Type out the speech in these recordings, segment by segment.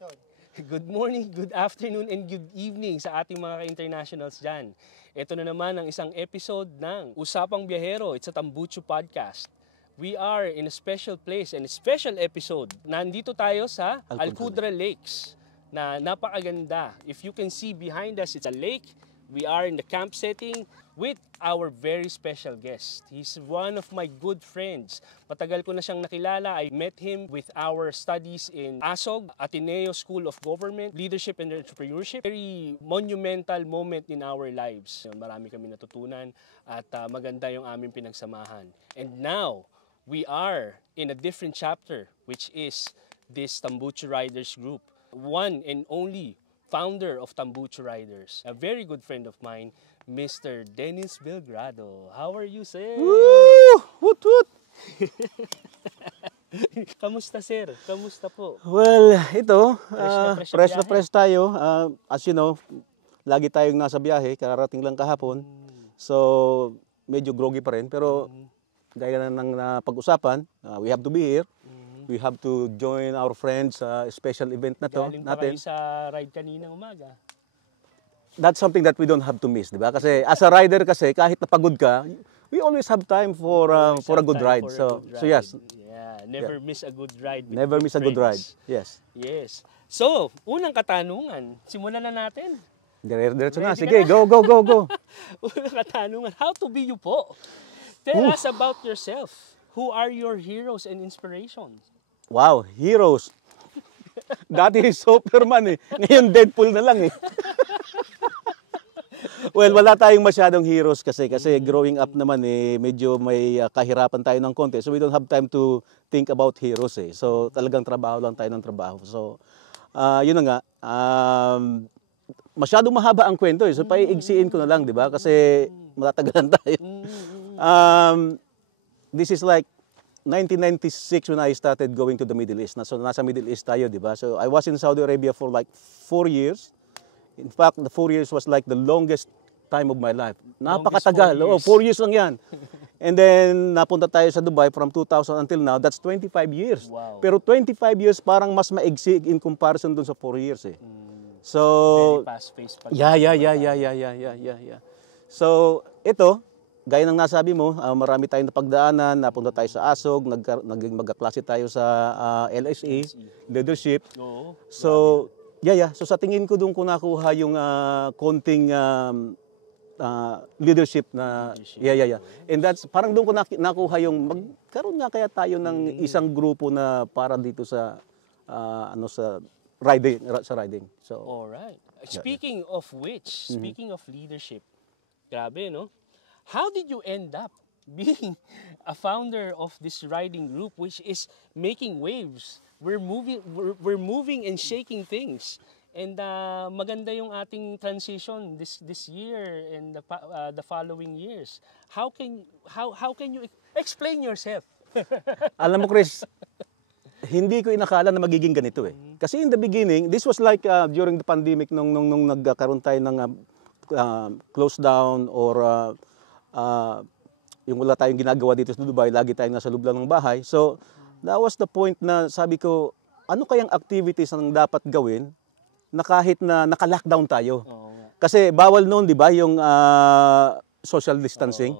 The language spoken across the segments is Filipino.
Good morning, good afternoon, and good evening sa ating mga ka-internationals dyan. Ito na naman ang isang episode ng Usapang Biyahero. It's a Tambucho podcast. We are in a special place and a special episode. Nandito tayo sa Alcudra Lakes na napakaganda. If you can see behind us, it's a lake. We are in the camp setting with our very special guest. He's one of my good friends. Matagal ko na siyang nakilala. I met him with our studies in ASOG, Ateneo School of Government, Leadership and Entrepreneurship. Very monumental moment in our lives. Marami kami natutunan at maganda yung aming pinagsamahan. And now, we are in a different chapter, which is this Tambucho Riders group. One and only founder of Tambucho Riders, a very good friend of mine, Mr. Dennis Belgrado. How are you, sir? Woo! Woot woot! Kamusta, sir? Kamusta po? Well, ito, Fresh na fresh tayo. As you know, lagi tayong nasa biyahe, kararating lang kahapon. So, medyo groggy pa rin. Pero, gaya na ng pag-usapan, we have to be here. We have to join our friends sa special event na to. Galing pa kayo sa ride kaninang umaga. That's something that we don't have to miss, di ba? Kasi as a rider kasi, kahit napagod ka, we always have time for a good ride. So yes. Yeah, never miss a good ride. Never miss a good ride. Yes. Yes. So, unang katanungan, simulan na natin. Diretso na. Sige, go. Unang katanungan, how to be you po? Tell us about yourself. Who are your heroes and inspirations? Wow, heroes. Dati Superman eh. Ngayon Deadpool na lang eh. Well, wala tayong masyadong heroes kasi growing up naman eh, medyo may kahirapan tayo ng konti. So we don't have time to think about heroes eh. So talagang trabaho lang tayo ng trabaho. So yun na nga. Masyadong mahaba ang kwento eh. So paiigsiin ko na lang, di ba? Kasi matatagalan tayo. This is like 1996 when I started going to the Middle East. So nasa Middle East tayo, di ba? So I was in Saudi Arabia for like 4 years. In fact, the 4 years was like the longest time of my life. Napakatagal. 4 years lang yan. And then napunta tayo sa Dubai from 2000 until now. That's 25 years. Wow. Pero 25 years parang mas maigsi in comparison dun sa 4 years eh. So Very fast-paced pa. Yeah. So ito, gaya ng nasabi mo, marami tayong napagdaanan, napunta tayo sa ASOG, naging magkaklase tayo sa LSE, leadership. Oo. So, So sa tingin ko doon ko nakuha yung konting leadership na And that's parang doon ko nakuha yung magkaroon nga kaya tayo ng isang grupo na para dito sa sa riding. So, all right. Speaking of which, speaking of leadership, grabe no? How did you end up being a founder of this riding group which is making waves? We're moving and shaking things. And maganda yung ating transition this year and the following years. How can you explain yourself? Alam mo, Chris, hindi ko inakala na magiging ganito eh. Kasi in the beginning, this was like during the pandemic nung nagkaroon tayo ng close down or yung wala tayong ginagawa dito sa Dubai, lagi tayong nasa loob lang ng bahay. So, that was the point na sabi ko, ano kayang activities ang dapat gawin na kahit na naka-lockdown tayo? Kasi bawal noon, di ba, yung social distancing.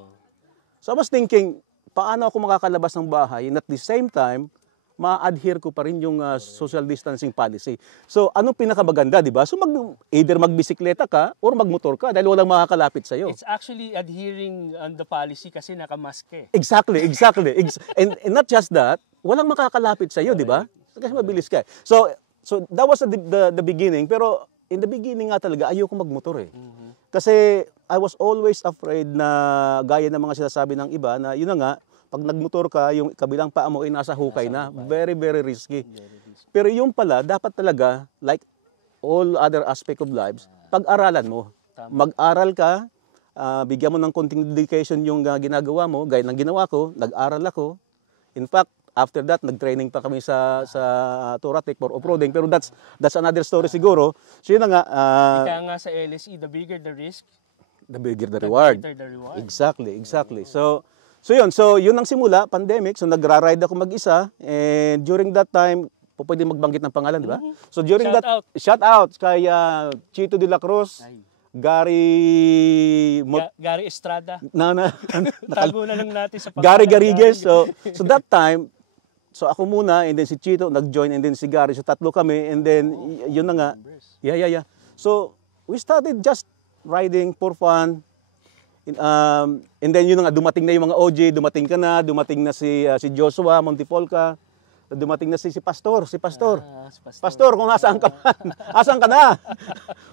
So, I was thinking, paano ako makakalabas ng bahay and at the same time, ma-adhere ko pa rin yung social distancing policy. So, anong pinakamaganda, di ba? So, either magbisikleta ka or magmotor ka dahil walang makakalapit sa'yo. It's actually adhering on the policy kasi nakamask eh. Exactly. And not just that, walang makakalapit sa'yo, di ba? Kasi mabilis ka. So that was the beginning. Pero in the beginning nga talaga, ayoko magmotor eh. Kasi I was always afraid na gaya ng mga sinasabi ng iba na yun na nga, pag nagmotor ka, yung kabilang paa mo ay nasa hukay na. Very, very risky. Pero yung pala, dapat talaga, like all other aspect of lives, pag-aralan mo. Mag-aral ka, bigyan mo ng konting dedication yung ginagawa mo, gaya ng ginawa ko, nag-aral ako. In fact, after that, nag-training pa kami sa Touratech for off-roading. Pero that's another story siguro. So yun na nga. Ika nga sa LSE, the bigger the risk, the bigger the reward. The reward. Exactly. So yun ang simula, pandemic. So nagra-ride ako mag-isa. And during that time, pwede magbanggit ng pangalan, di ba? So during Shout that, out. shout out kay Chito de la Cruz, Ay. Gary, Gary Estrada. na, Tago na lang natin sa Gary pangalan. Garrigues. So that time, so ako muna, and then si Chito nag-join, and then si Gary. So tatlo kami, and then yun na nga. Yeah. So we started just riding for fun. And then yun na nga, dumating na yung mga OJ, dumating ka na, dumating na si Joshua Montipolca, dumating na si Pastor. Si Pastor, kung nasaan ka man, asan ka na?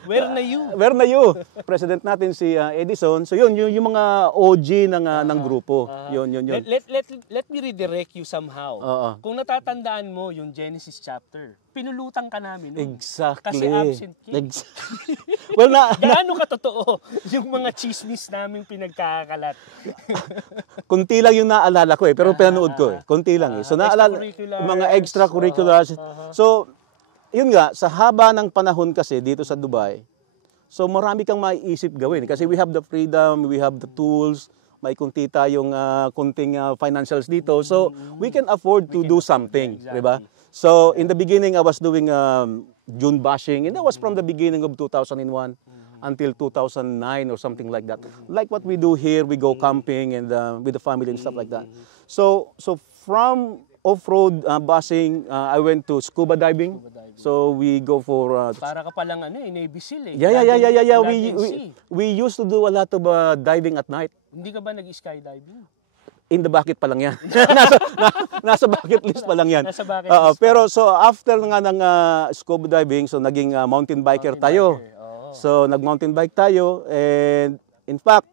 Where na you? Where na you? President natin si Edison. So yun, yung mga OG ng grupo. Yun. Let me redirect you somehow. Kung natatandaan mo yung Genesis chapter, pinulutan ka namin nun. Exactly. Kasi absent ka. Well, Gaano katotoo yung mga chismis naming pinagkakalat? kunti lang yung naalala ko pero pinanood ko Kunti lang So naalala, mga extracurriculars. So, yun nga, sa haba ng panahon kasi dito sa Dubai, so marami kang maiisip gawin. Kasi we have the freedom, we have the tools, may kunti tayong kunting financials dito. So, we can afford to do something, exactly. Diba? So, in the beginning, I was doing June bashing, and that was from the beginning of 2001 until 2009 or something like that. Like what we do here, we go camping and with the family and stuff like that. So from off-road bashing, I went to scuba diving. So we go for Para ka palang Navy SEAL eh. Yeah. We used to do a lot of diving at night. Hindi ka ba nag-skydiving? In the bucket pa lang yan. nasa bucket list pa lang yan. Nasa bucket list. Pero so after nga ng scuba diving, so naging mountain biker tayo. So nag-mountain bike tayo, and in fact,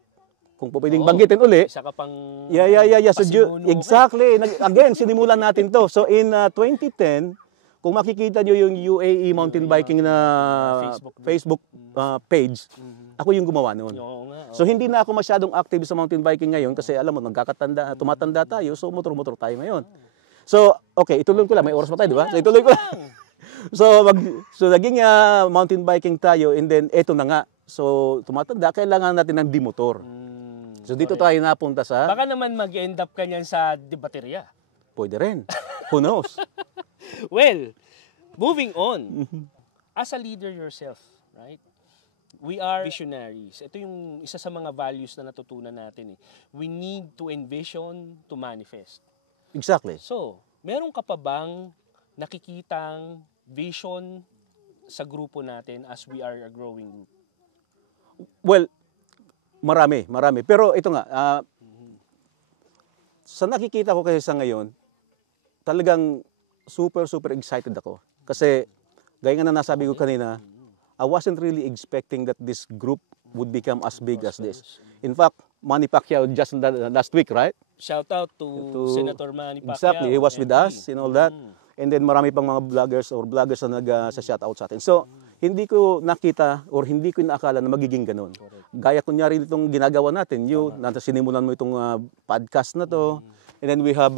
kung po pwedeng banggitin uli, isa ka pang Yeah. So, exactly. Again, sinimulan natin to. So in 2010, kung makikita nyo yung UAE mountain biking na Facebook page, ako yung gumawa noon. So hindi na ako masyadong active sa mountain biking ngayon kasi alam mo, tumatanda tayo, so motor-motor tayo ngayon. So, okay, ituloy ko lang. May oras pa tayo, di ba? So ituloy ko lang. So naging mountain biking tayo, and then eto na nga. So tumatanda, kailangan natin ng di-motor. So dito tayo napunta sa... Baka naman mag-end up ka niyan sa baterya. Pwede rin. Who knows? Well, moving on. As a leader yourself, right? We are visionaries. Ito yung isa sa mga values na natutunan natin. We need to envision to manifest. Exactly. So, meron ka pa bang nakikitang vision sa grupo natin as we are a growing group? Well, marami. Pero ito nga, sa nakikita ko kasi sa ngayon, talagang super excited ako. Kasi, gaya nga na nasabi ko kanina, I wasn't really expecting that this group would become as big as this. In fact, Manny Pacquiao just last week, right? Shout out to Senator Manny Pacquiao. Exactly, he was with us and all that. And then marami pang mga vloggers na nag-shout out sa atin. So, hindi ko nakita or hindi ko inaakala na magiging ganun. Gaya kunyari itong ginagawa natin, sinimulan mo itong podcast na to. And then we have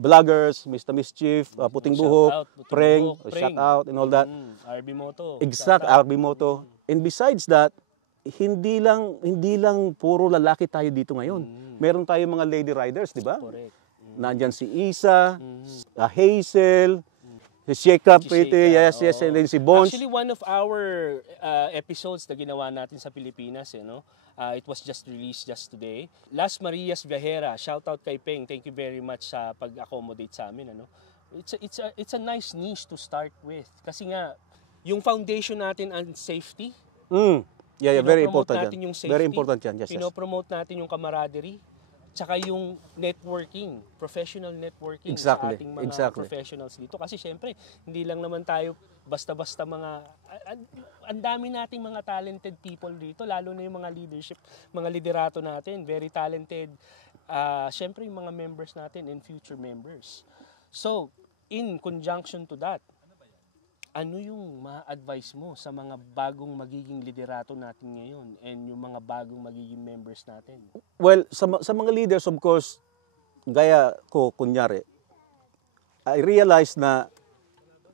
vloggers, Mr. Mischief, Puting Buhok, Preng, shout out and all that. RB Moto. Exact, RB Moto. And besides that, hindi lang puro lalaki tayo dito ngayon. Meron tayong mga lady riders, di ba? Correct. Nandyan si Isa, Hazel, si Sheka Pretty, yes, and then si Bones. Actually, one of our episodes na ginawa natin sa Pilipinas, it was just released just today. Las Marias Viajera, shout out kay Peng. Thank you very much sa pag-accommodate sa amin. It's a nice niche to start with. Kasi nga, yung foundation natin ang safety. Yeah, very important natin yan. Yung safety, very important yan, yes. Pinopromote natin yung camaraderie. Tsaka yung networking, professional networking Exactly. sa ating mga professionals dito. Kasi syempre, hindi lang naman tayo basta-basta ang dami nating mga talented people dito, lalo na yung mga leadership, mga liderato natin, very talented. Syempre yung mga members natin and future members. So, in conjunction to that, ano yung ma-advise mo sa mga bagong magiging liderato natin ngayon and yung mga bagong magiging members natin? Well, sa mga leaders, of course, gaya ko, kunyari, I realize na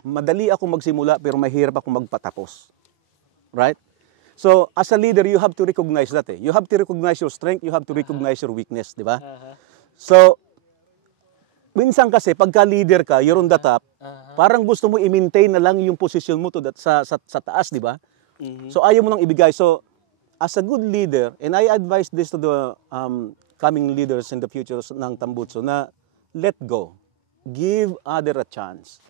madali ako magsimula pero mahirap ako magpatapos. Right? So, as a leader, you have to recognize that. You have to recognize your strength, you have to recognize your weakness, di ba? So, minsan kasi pagka leader ka, you're on the top, parang gusto mo i-maintain na lang yung position mo to that, sa taas, di ba? So ayaw mo nang ibigay. So as a good leader, and I advise this to the coming leaders in the future ng Tambutso, na let go. Give other a chance.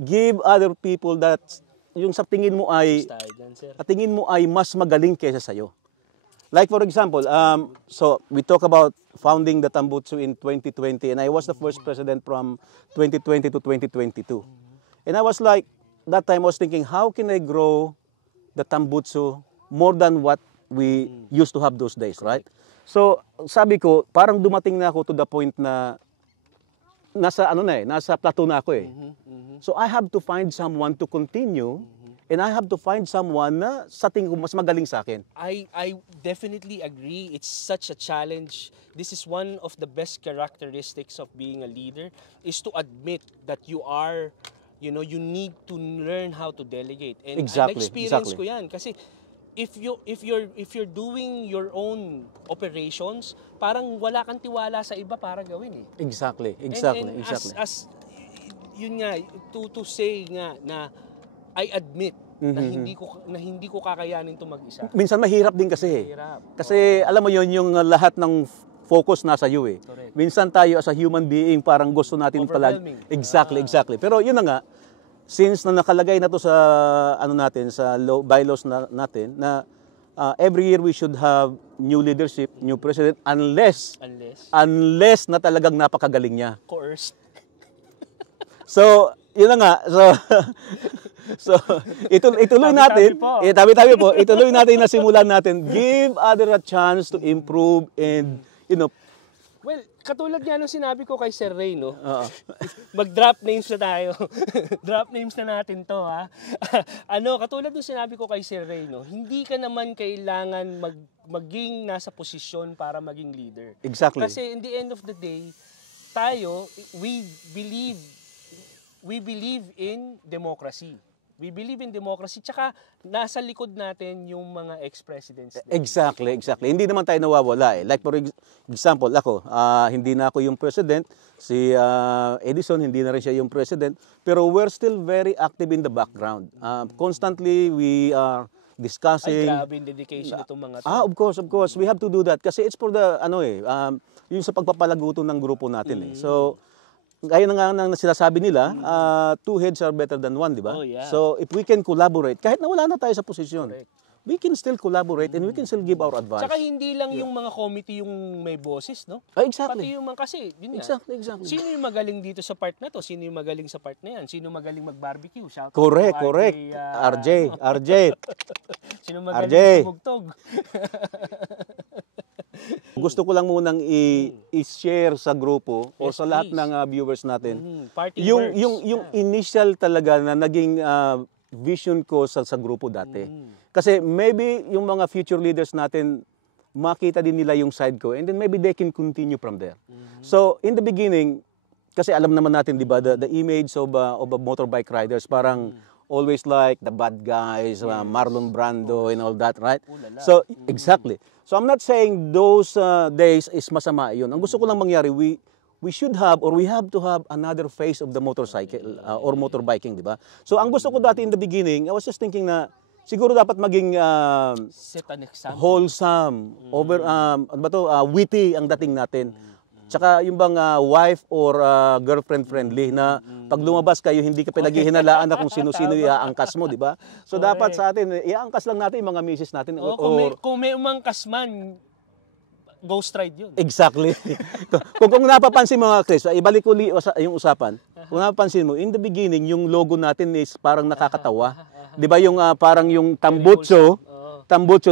Give other people that yung sa tingin mo ay mas magaling kaysa sa'yo. Like for example, so we talk about founding the Tambutso in 2020, and I was the first president from 2020 to 2022. And I was like, that time I was thinking, how can I grow the Tambutso more than what we used to have those days, right? So sabi ko, parang dumating na ako to the point na nasa plateau na ako eh. So I have to find someone to continue. And I have to find someone na sa tingin ko mas magaling sa akin. I definitely agree. It's such a challenge. This is one of the best characteristics of being a leader, is to admit that you need to learn how to delegate. And experience ko yan. Kasi if you're doing your own operations, parang wala kang tiwala sa iba para gawin eh. Exactly. And as yun nga, to say nga na I admit na hindi ko kakayanin 'to mag-isa. Minsan mahirap din kasi. Mahirap. Kasi alam mo yon, yung lahat ng focus nasa iyo eh. Correct. Minsan tayo as a human being parang gusto natin Overwhelming. Exactly. Pero yun na nga, since na nakalagay na 'to sa natin sa bylaws natin na every year we should have new leadership, new president, unless na talagang napakagaling niya. Coerced. So, yun na nga. So ituloy natin. Tabi-tabi po. Ituloy natin na simulan natin. Give other a chance to improve and, Well, katulad nga nung sinabi ko kay Sir Ray, no? Mag-drop names na tayo. Drop names na natin to, ha? Katulad nung sinabi ko kay Sir Ray, no? Hindi ka naman kailangan maging nasa posisyon para maging leader. Exactly. Kasi in the end of the day, tayo, we believe in democracy. We believe in democracy. Tsaka nasa likod natin yung mga ex-presidents. Exactly. Hindi naman tayo nawawala eh. Like for example, ako, hindi na ako yung president. Si Edison, hindi na rin siya yung president. Pero we're still very active in the background. Constantly, we are discussing. Ay, grabe yung dedication itong mga to. Of course. We have to do that. Kasi it's for the, yung sa pagpapalaguto ng grupo natin eh. So, gaya na nga nang sinasabi nila, two heads are better than one, di ba? Oh, yeah. So, if we can collaborate, kahit na wala na tayo sa posisyon, we can still collaborate and we can still give our advice. Tsaka hindi lang yung mga committee yung may bosses, no? Exactly. Pati yung mga kasi, yun nga. Exactly. Sino yung magaling dito sa part na to? Sino yung magaling sa part na yan? Sino magaling mag-barbecue? Shout out Correct. to RJ. Sino magaling tumugtog? Gusto ko lang munang i-share sa grupo o sa lahat ng viewers natin. Yung initial talaga na naging vision ko sa grupo dati. Kasi maybe yung mga future leaders natin makita din nila yung side ko and then maybe they can continue from there. So in the beginning, kasi alam naman natin, di ba, the image of motorbike riders parang always like the bad guys, Marlon Brando and all that, right? So exactly. So I'm not saying those days is masama yun. Ang gusto ko lang mangyari, we should have or we have to have another face of the motorcycle or motorbiking, di ba? So ang gusto ko dati in the beginning, I was just thinking na siguro dapat maging set an example. Wholesome, witty ang dating natin. Tsaka yung bang wife or girlfriend friendly na pag lumabas kayo hindi ka pinaghihinalaan na kung sino-sino iaangkas mo, di ba? So dapat sa atin iaangkas lang natin yung mga misis natin kung may umangkas man, ghost ride yun. Exactly. kung napapansin mo mga Chris, ibalik ko yung usapan. Kung napapansin mo, in the beginning yung logo natin is parang nakakatawa. Di ba yung parang yung Tambutso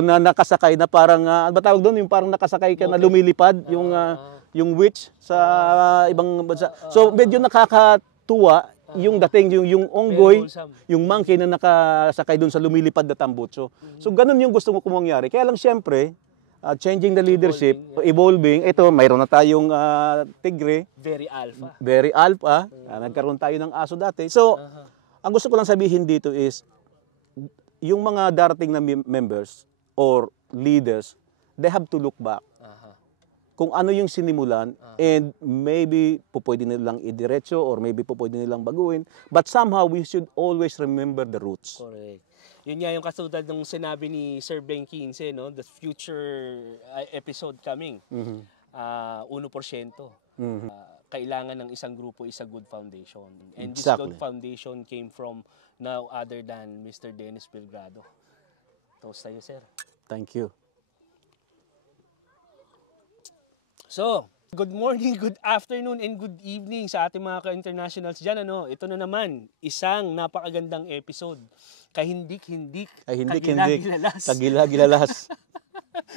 na nakasakay na parang ano ba tawag doon, yung parang nakasakay ka na lumilipad, yung witch sa ibang bansa. So medyo nakakatuwa yung dating yung onggoy, yung monkey na nakasakay doon sa lumilipad na Tambutso. So ganun yung gusto ko mangyari. Kaya lang siyempre, changing the leadership, evolving. Ito, mayroon na tayong tigre. Very alpha. Nagkaroon tayo ng aso dati. So, ang gusto ko lang sabihin dito is, yung mga darating na members or leaders, they have to look back. kung ano yung sinimulan and maybe pwede nilang idiretso or maybe pwede nilang baguhin. But somehow, we should always remember the roots. Correct. Yun nga yung katulad ng sinabi ni Sir Ben Quince, no? The future episode coming. 1%. Kailangan ng isang grupo is a good foundation. And this Exactly. good foundation came from no other than Mr. Dennis Belgrado. Toast tayo, sir. Thank you. So, good morning, good afternoon, and good evening sa ating mga ka-internationals dyan. Ito na naman, isang napakagandang episode. Kahindik-hindik, kagilagilalas. Kagilagilalas.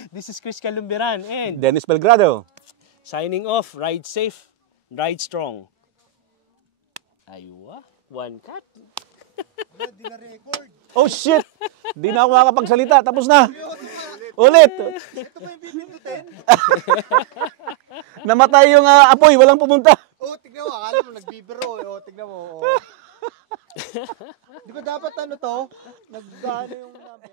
This is Chris Calumbiran and Dennis Belgrado. signing off. Ride safe, ride strong. Aywa, one cut. Di na record. Oh shit! Di na ako makakapagsalita. Tapos na. Ulit. Ito ba yung bibindutin? Namatay yung apoy. Walang pumunta. Tignan mo. Akala mo nagbibiro. Tignan mo. Di ba dapat ano to? Nagano yung number?